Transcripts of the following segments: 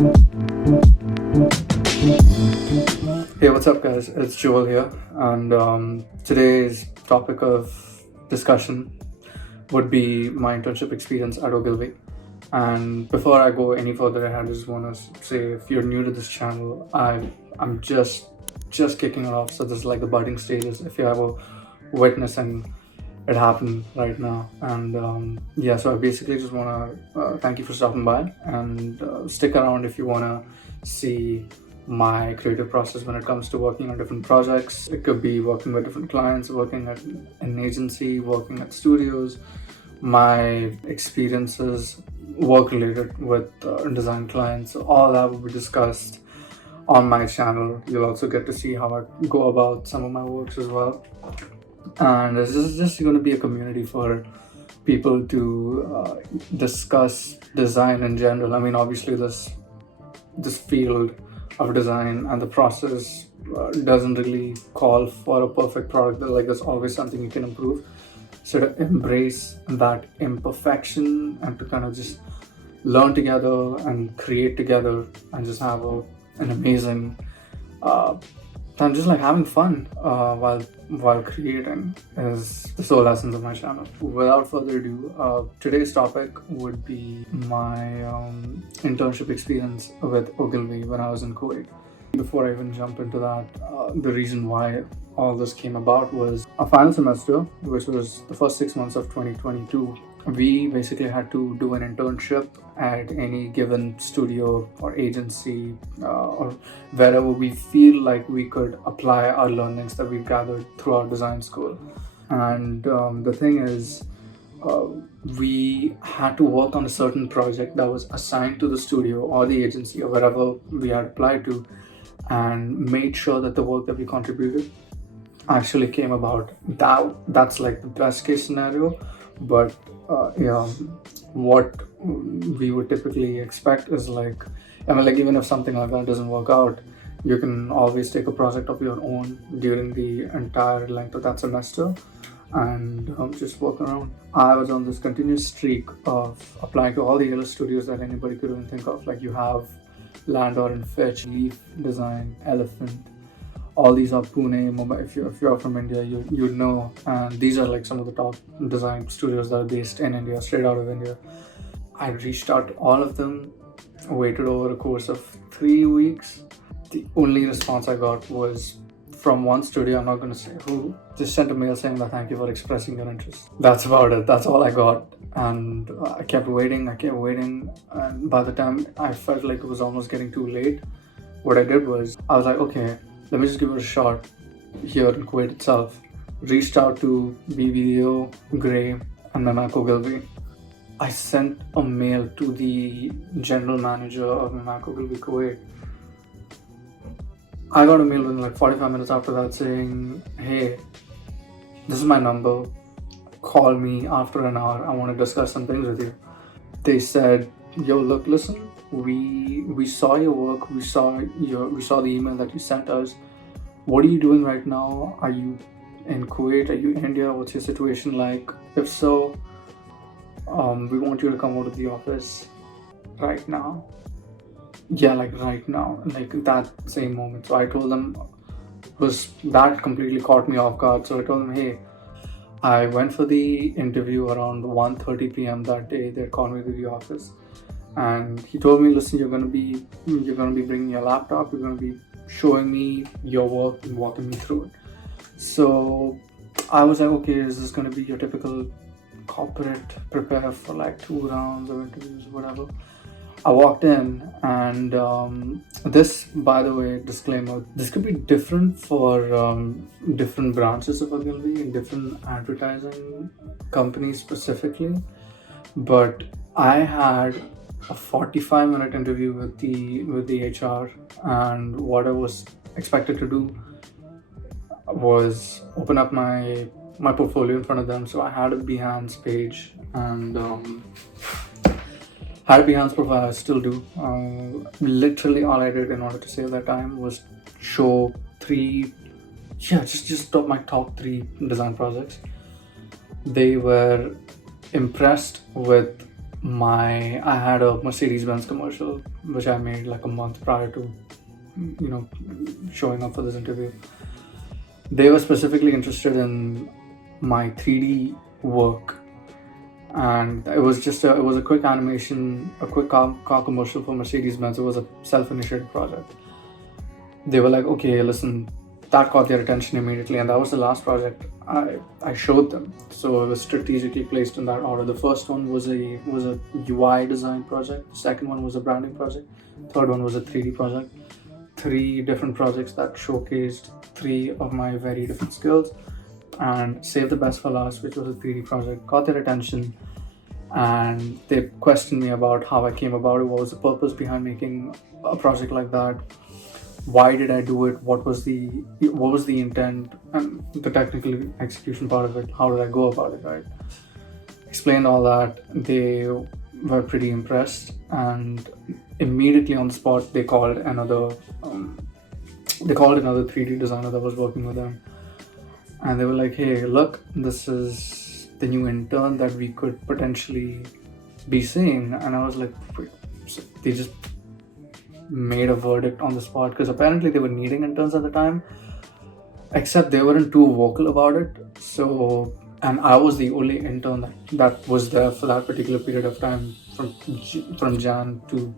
Hey, what's up, guys? It's Joel here, and today's topic of discussion would be my internship experience at Ogilvy. And before I go any further, I just want to say, if you're new to this channel, I'm just kicking it off. So this is like the budding stages. If you ever witnessing it happen right now, and yeah, so I basically just want to thank you for stopping by, and stick around if you want to see my creative process when it comes to working on different projects. It could be working with different clients, working at an agency, working at studios, my experiences work related with design clients. All that will be discussed on my channel. You'll also get to see how I go about some of my works as well. And this is just going to be a community for people to discuss design in general. I mean, obviously this field of design and the process doesn't really call for a perfect product. Like, there's always something you can improve. So to embrace that imperfection and to kind of just learn together and create together and just have an amazing time, just like having fun while creating, is the sole essence of my channel. Without further ado, today's topic would be my internship experience with Ogilvy when I was in Kuwait. Before I even jump into that, the reason why all this came about was our final semester, which was the first 6 months of 2022. We basically had to do an internship at any given studio or agency or wherever we feel like we could apply our learnings that we've gathered throughout design school. And the thing is, we had to work on a certain project that was assigned to the studio or the agency or wherever we had applied to, and made sure that the work that we contributed actually came about. That's like the best case scenario, but yeah, what we would typically expect is like, I mean, like, even if something like that doesn't work out, you can always take a project of your own during the entire length of that semester and just work around. I was on this continuous streak of applying to all the other studios that anybody could even think of. Like, you have Landor and Fitch, Leaf Design, Elephant. All these are Pune, Mumbai. If you're from India, you'd know. And these are like some of the top design studios that are based in India, straight out of India. I reached out to all of them, waited over a course of 3 weeks. The only response I got was from one studio, I'm not going to say who, just sent a mail saying that thank you for expressing your interest. That's about it. That's all I got. And I kept waiting. And by the time I felt like it was almost getting too late, what I did was, I was like, okay, let me just give it a shot here in Kuwait itself. Reached out to BBDO, Gray, and Mamak Ogilvy. I sent a mail to the general manager of Mamak Ogilvy Kuwait. I got a mail within like 45 minutes after that saying, hey, this is my number. Call me after an hour. I want to discuss some things with you. They said, yo, look, listen, we saw your work. We saw the email that you sent us. What are you doing right now? Are you in Kuwait? Are you in India? What's your situation like? If so, we want you to come out of the office right now. Yeah, like right now, like that same moment. So I told them, that completely caught me off guard. So I told them, hey, I went for the interview around 1:30 p.m. that day. They called me to the office, and he told me, listen, you're gonna be bringing your laptop. You're gonna be showing me your work and walking me through it. So I was like, okay, is this gonna be your typical corporate prepare for like 2 rounds of interviews, whatever? I walked in, and this, by the way, disclaimer, this could be different for different branches of Ogilvy and different advertising companies specifically, but I had a 45-minute interview with the HR, and what I was expected to do was open up my portfolio in front of them. So I had a Behance page, and had a Behance profile. I still do. Literally all I did in order to save that time was show my top 3 design projects. They were impressed with I had a Mercedes-Benz commercial which I made like a month prior to showing up for this interview. They were specifically interested in my 3D work, and it was a quick animation, a quick car commercial for Mercedes-Benz. It was a self-initiated project. They were like, okay, listen, that caught their attention immediately, and that was the last project I showed them. So it was strategically placed in that order. The first one was a UI design project. The second one was a branding project. Third one was a 3D project. 3 different projects that showcased 3 of my very different skills, and saved the best for last, which was a 3D project, got their attention, and they questioned me about how I came about it, what was the purpose behind making a project like that, why did I do it, what was the intent, and the technical execution part of it, how did I go about it, right? Explained all that. They were pretty impressed, and immediately on the spot they called another 3D designer that was working with them, and they were like, hey, look, this is the new intern that we could potentially be seeing. And I was like, wait, so they just made a verdict on the spot, because apparently they were needing interns at the time, except they weren't too vocal about it. So, and I was the only intern that was there for that particular period of time, from Jan to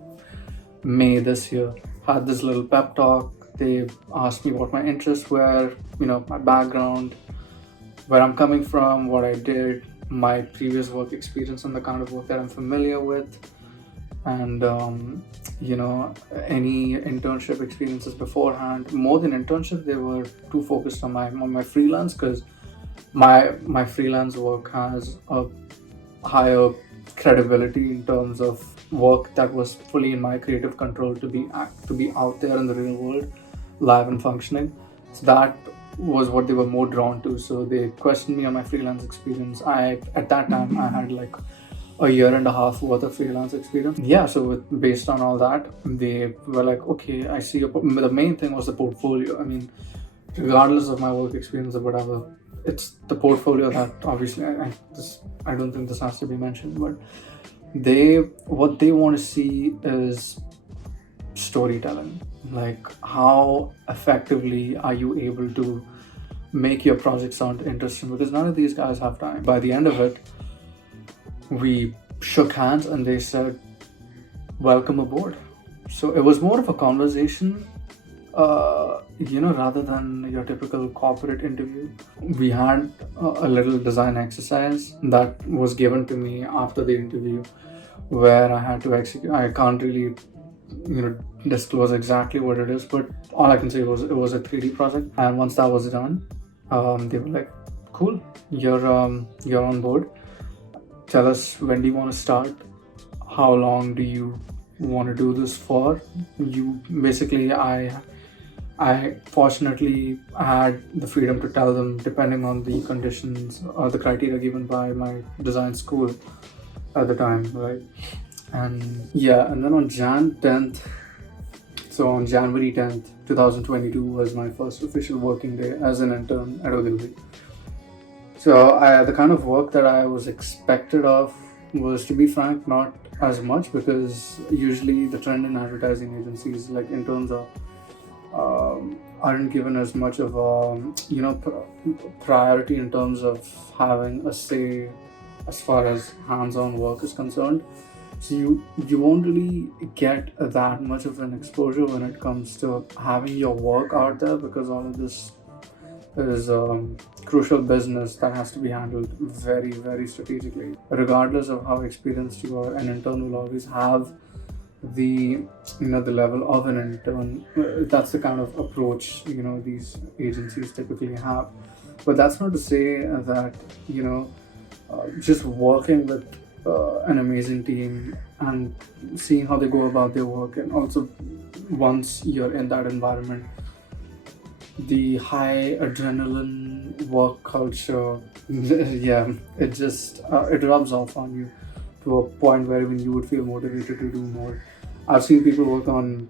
May this year. Had this little pep talk. They asked me what my interests were, my background, where I'm coming from, what I did, my previous work experience, and the kind of work that I'm familiar with, and any internship experiences beforehand. More than internship, they were too focused on my freelance, because my freelance work has a higher credibility in terms of work that was fully in my creative control to be out there in the real world, live and functioning. So that was what they were more drawn to. So they questioned me on my freelance experience. At that time I had like a year and a half worth of freelance experience. Yeah, so based on all that, they were like, okay, I see. The main thing was the portfolio. I mean, regardless of my work experience or whatever, it's the portfolio that obviously I don't think this has to be mentioned, but what they want to see is storytelling. Like, how effectively are you able to make your project sound interesting? Because none of these guys have time. By the end of it, we shook hands and they said, welcome aboard. So it was more of a conversation, rather than your typical corporate interview. We had a little design exercise that was given to me after the interview, where I had to execute. I can't really disclose exactly what it is, but all I can say was it was a 3D project. And once that was done, they were like, cool, you're on board. Tell us, when do you want to start? How long do you want to do this for? I fortunately had the freedom to tell them, depending on the conditions or the criteria given by my design school at the time, right? And then on January 10th, 2022 was my first official working day as an intern at Ogilvy. So the kind of work that I was expected of was, to be frank, not as much, because usually the trend in advertising agencies, like interns aren't given as much of priority in terms of having a say as far as hands-on work is concerned. So you won't really get that much of an exposure when it comes to having your work out there, because all of this is crucial business that has to be handled very, very strategically. Regardless of how experienced you are, an intern will always have the level of an intern. That's the kind of approach these agencies typically have. But that's not to say that just working with an amazing team and seeing how they go about their work, and also once you're in that environment, the high adrenaline work culture, it rubs off on you to a point where even you would feel motivated to do more. I've seen people work on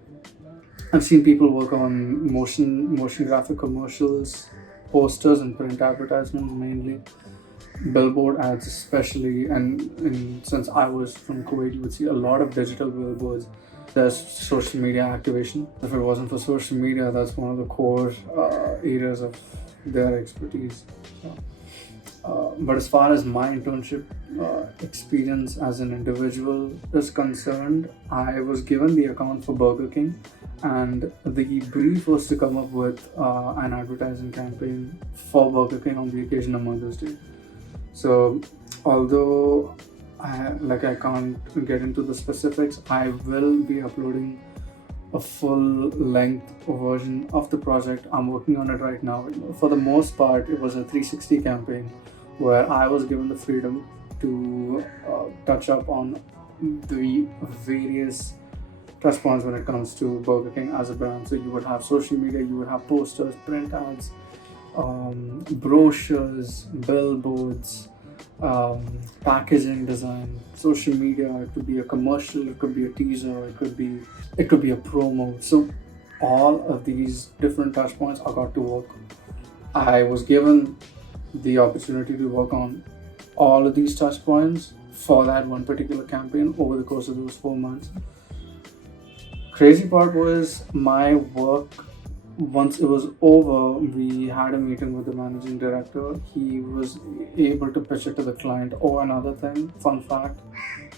motion graphic commercials, posters, and print advertisements mainly. billboard ads especially, and since I was from Kuwait, you would see a lot of digital billboards. There's social media activation. If it wasn't for social media, that's one of the core areas of their expertise. Yeah. But as far as my internship experience as an individual is concerned, I was given the account for Burger King, and the brief was to come up with an advertising campaign for Burger King on the occasion of Mother's Day. So, although I can't get into the specifics, I will be uploading a full length version of the project. I'm working on it right now. For the most part, it was a 360 campaign where I was given the freedom to touch up on the various touch points when it comes to Burger King as a brand. So you would have social media, you would have posters, print ads, brochures, billboards, packaging design, social media. It could be a commercial, it could be a teaser, it could be a promo. So all of these different touch points I got to work. I was given the opportunity to work on all of these touch points for that one particular campaign over the course of those 4 months. Crazy part was my work. Once it was over, we had a meeting with the managing director. He was able to pitch it to the client. Oh, another thing, fun fact,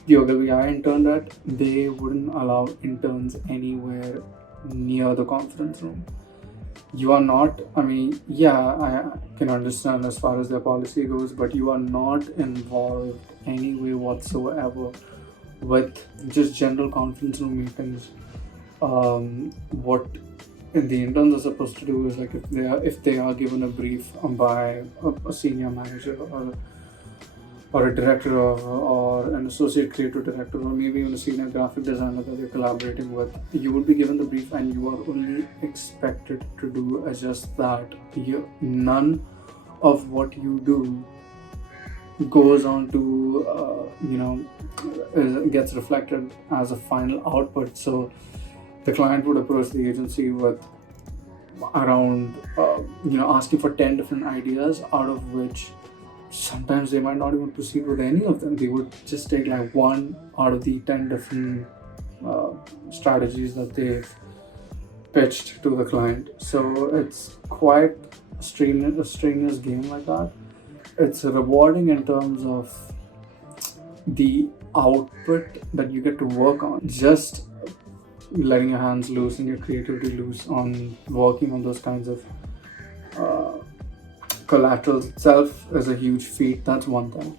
the Ogilvy I interned at, they wouldn't allow interns anywhere near the conference room. You are not, I can understand as far as their policy goes, but you are not involved any way whatsoever with just general conference room meetings. What the interns are supposed to do is, like, if they are given a brief by a senior manager or a director or an associate creative director or maybe even a senior graphic designer that you're collaborating with, you would be given the brief and you are only expected to do just that. None of what you do goes on to gets reflected as a final output. So the client would approach the agency with around asking for 10 different ideas, out of which sometimes they might not even proceed with any of them. They would just take like one out of the 10 different strategies that they've pitched to the client. So it's quite a strenuous game like that. It's rewarding in terms of the output that you get to work on. Just letting your hands loose and your creativity loose on working on those kinds of collaterals itself is a huge feat. That's one thing.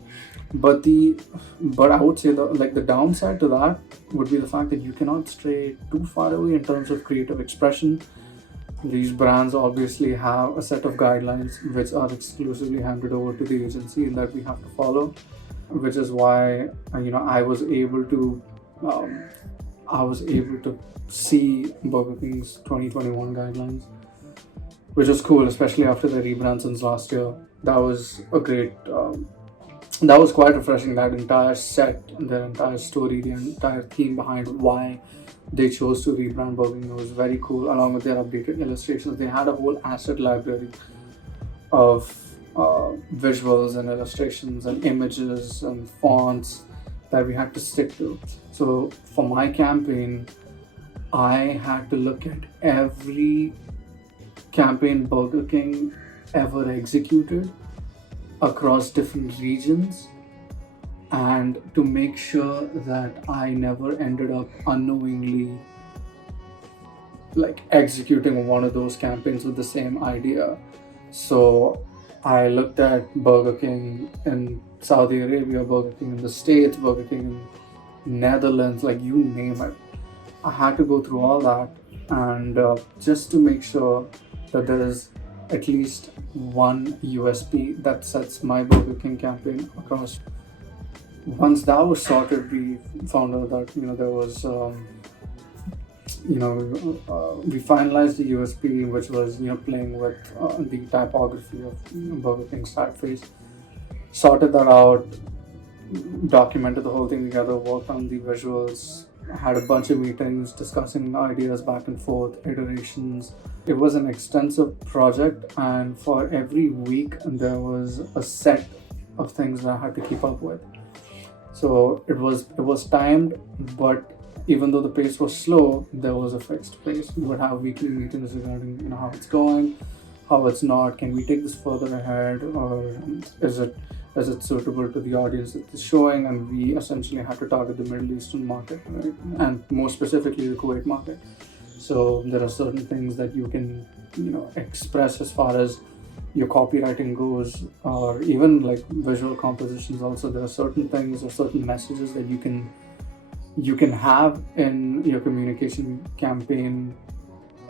But I would say the downside to that would be the fact that you cannot stray too far away in terms of creative expression. These brands obviously have a set of guidelines which are exclusively handed over to the agency and that we have to follow, which is why I was able to see Burger King's 2021 guidelines, which was cool, especially after the rebrand since last year. That was a great. That was quite refreshing. That entire set, their entire story, the entire theme behind why they chose to rebrand Burger King was very cool. Along with their updated illustrations, they had a whole asset library of visuals and illustrations and images and fonts that we had to stick to. So for my campaign, I had to look at every campaign Burger King ever executed across different regions, and to make sure that I never ended up unknowingly executing one of those campaigns with the same idea. So I looked at Burger King in Saudi Arabia, Burger King in the States, Burger King in Netherlands, you name it. I had to go through all that, and just to make sure that there is at least one USP that sets my Burger King campaign across. Once that was sorted, we found out that there was we finalized the USP, which was playing with the typography of Burger King's typeface. Sorted that out, documented the whole thing together, worked on the visuals, had a bunch of meetings discussing ideas back and forth, iterations. It was an extensive project, and for every week there was a set of things that I had to keep up with. So it was timed, but even though the pace was slow, there was a fixed pace. We would have weekly meetings regarding how it's going, how it's not. Can we take this further ahead, or is it suitable to the audience that it's showing? And we essentially had to target the Middle Eastern market, right? And more specifically the Kuwait market. So there are certain things that you can express as far as your copywriting goes, or even like visual compositions. Also, there are certain things or certain messages that you can have in your communication campaign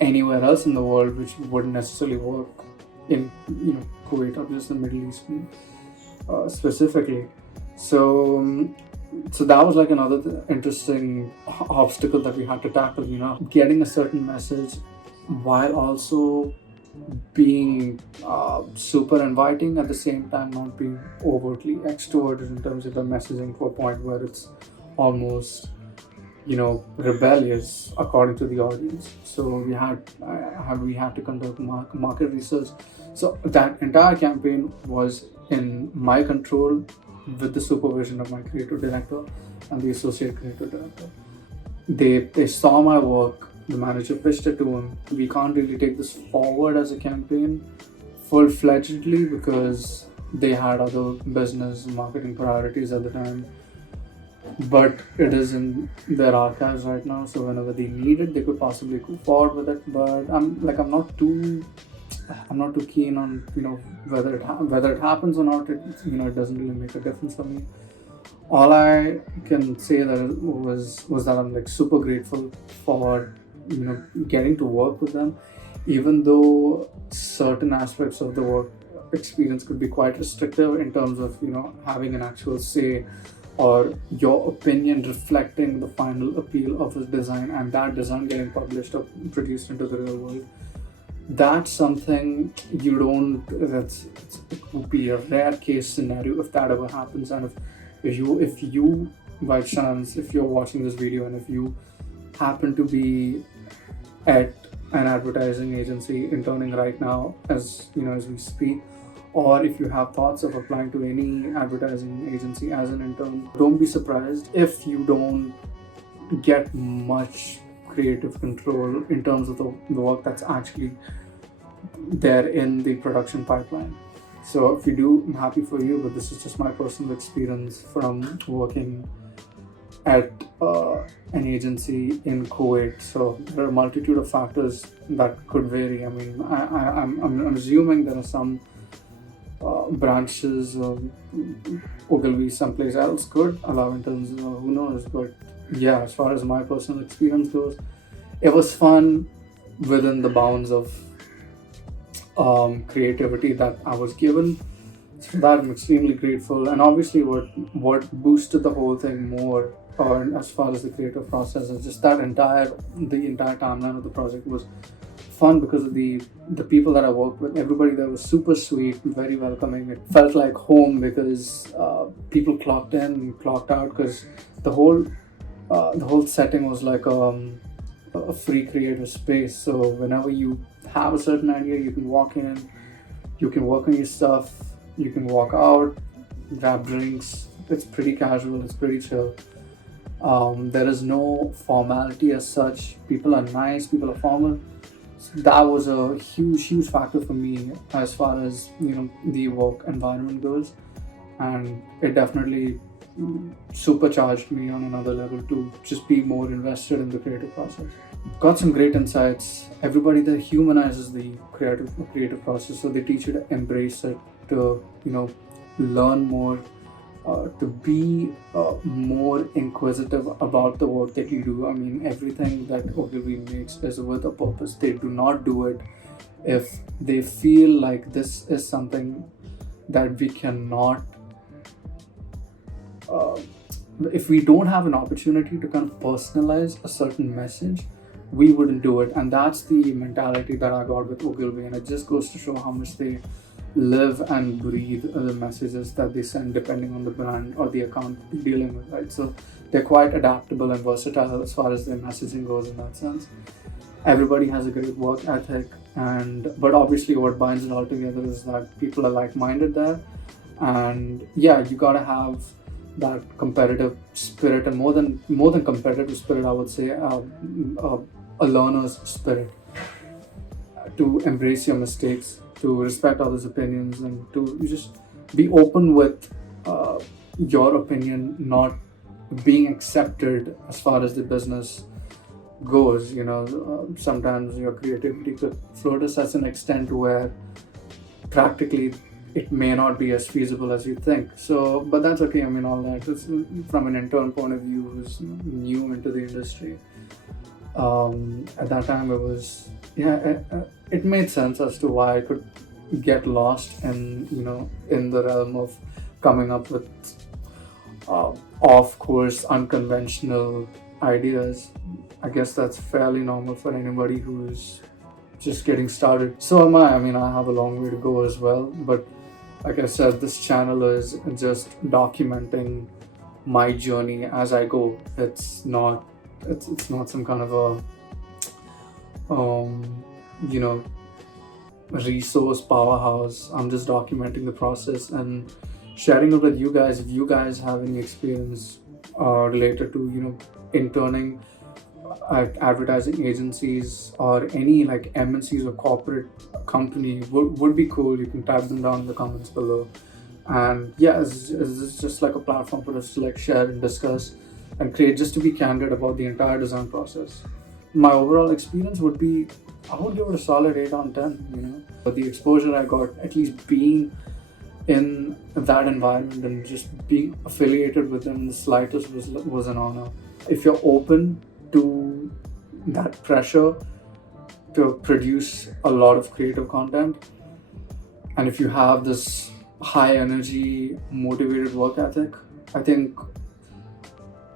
anywhere else in the world, which wouldn't necessarily work in Kuwait or just the Middle East specifically. So that was like another interesting obstacle that we had to tackle. Getting a certain message while also being super inviting, at the same time not being overtly extroverted in terms of the messaging, to a point where it's almost rebellious according to the audience. So we had to conduct market research. So that entire campaign was in my control, with the supervision of my creative director and the associate creative director. They saw my work. The manager pitched it to him. We can't really take this forward as a campaign full-fledgedly because they had other business marketing priorities at the time. But it is in their archives right now, so whenever they need it, they could possibly go forward with it. But I'm not too keen on whether it happens or not. It doesn't really make a difference for me. All I can say was that I'm like super grateful for getting to work with them, even though certain aspects of the work experience could be quite restrictive in terms of having an actual say, or your opinion reflecting the final appeal of a design, and that design getting published or produced into the real world. That's something it would be a rare case scenario if that ever happens. And if you by chance, if you're watching this video and if you happen to be at an advertising agency interning right now as we speak, or if you have thoughts of applying to any advertising agency as an intern, don't be surprised if you don't get much creative control in terms of the work that's actually there in the production pipeline. So if you do, I'm happy for you, but this is just my personal experience from working at an agency in Kuwait. So there are a multitude of factors that could vary. I mean, I'm assuming there are some branches of Ogilvy someplace else could allow interns, who knows. But yeah, as far as my personal experience goes, it was fun within the bounds of creativity that I was given. So that I'm extremely grateful. And obviously what boosted the whole thing more, or as far as the creative process, is just the entire timeline of the project was fun because of the people that I worked with. Everybody there was super sweet, very welcoming. It felt like home because people clocked in and clocked out, because the whole setting was like a free creative space. So whenever you have a certain idea, you can walk in, you can work on your stuff, you can walk out, grab drinks. It's pretty casual, it's pretty chill. There is no formality as such. People are nice, people are formal. So that was a huge factor for me as far as the work environment goes, and it definitely supercharged me on another level to just be more invested in the creative process. Got some great insights. Everybody there humanizes the creative process, so they teach you to embrace it, to learn more, to be more inquisitive about the work that you do. I mean, everything that Ogilvy makes is with a purpose. They do not do it if they feel like this is something that we cannot, if we don't have an opportunity to kind of personalize a certain message, we wouldn't do it. And that's the mentality that I got with Ogilvy, and it just goes to show how much they live and breathe the messages that they send, depending on the brand or the account they're dealing with, right? So they're quite adaptable and versatile as far as their messaging goes in that sense. Everybody has a great work ethic, but obviously what binds it all together is that people are like-minded there, And yeah, you gotta have that competitive spirit, and more than competitive spirit, I would say a learner's spirit, to embrace your mistakes, to respect others' opinions, and to just be open with your opinion not being accepted as far as the business goes. Sometimes your creativity could float to such an extent where practically it may not be as feasible as you think. So, but that's okay. I mean, all that is from an intern point of view who's new into the industry. At that time, it was, it made sense as to why I could get lost in the realm of coming up with off course, unconventional ideas. I guess that's fairly normal for anybody who's just getting started. So am I. I mean, I have a long way to go as well. But like I said, this channel is just documenting my journey as I go. It's not some kind of a resource powerhouse. I'm just documenting the process and sharing it with you guys. If you guys have any experience related to interning at advertising agencies or any like MNCs or corporate company, would be cool. You can type them down in the comments below. And yeah, it's just like a platform for us to like share and discuss and create, just to be candid about the entire design process. My overall experience would be, I would give it a solid 8 on 10. But the exposure I got, at least being in that environment and just being affiliated with them in the slightest, was an honor. If you're open to that pressure to produce a lot of creative content, and if you have this high energy, motivated work ethic, I think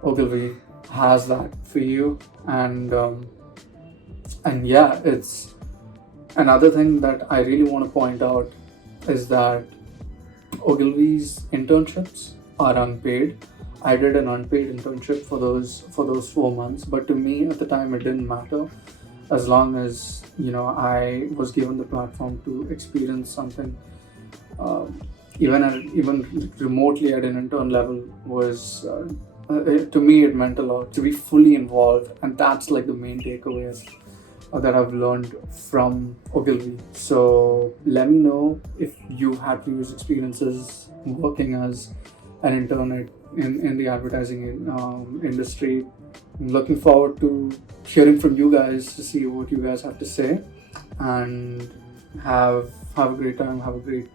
Ogilvy has that for you. And yeah, it's another thing that I really want to point out is that Ogilvy's internships are unpaid. I did an unpaid internship for those 4 months, but to me at the time it didn't matter, as long as I was given the platform to experience something, even remotely at an intern level, was to me it meant a lot to be fully involved, and that's like the main takeaways that I've learned from Ogilvy. So let me know if you've had previous experiences working as an intern in the advertising industry. I'm looking forward to hearing from you guys to see what you guys have to say. And have a great time, have a great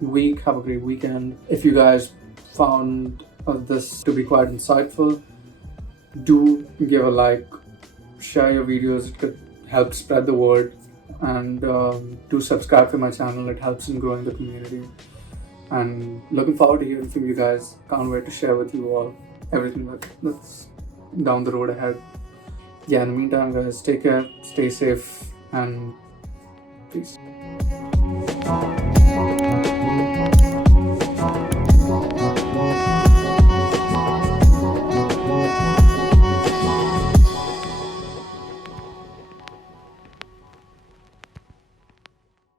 week, have a great weekend. If you guys found this to be quite insightful, do give a like, share your videos. It could help spread the word, and do subscribe to my channel. It helps in growing the community. And looking forward to hearing from you guys. Can't wait to share with you all everything that's down the road ahead. Yeah, in the meantime, guys, take care, stay safe, and peace.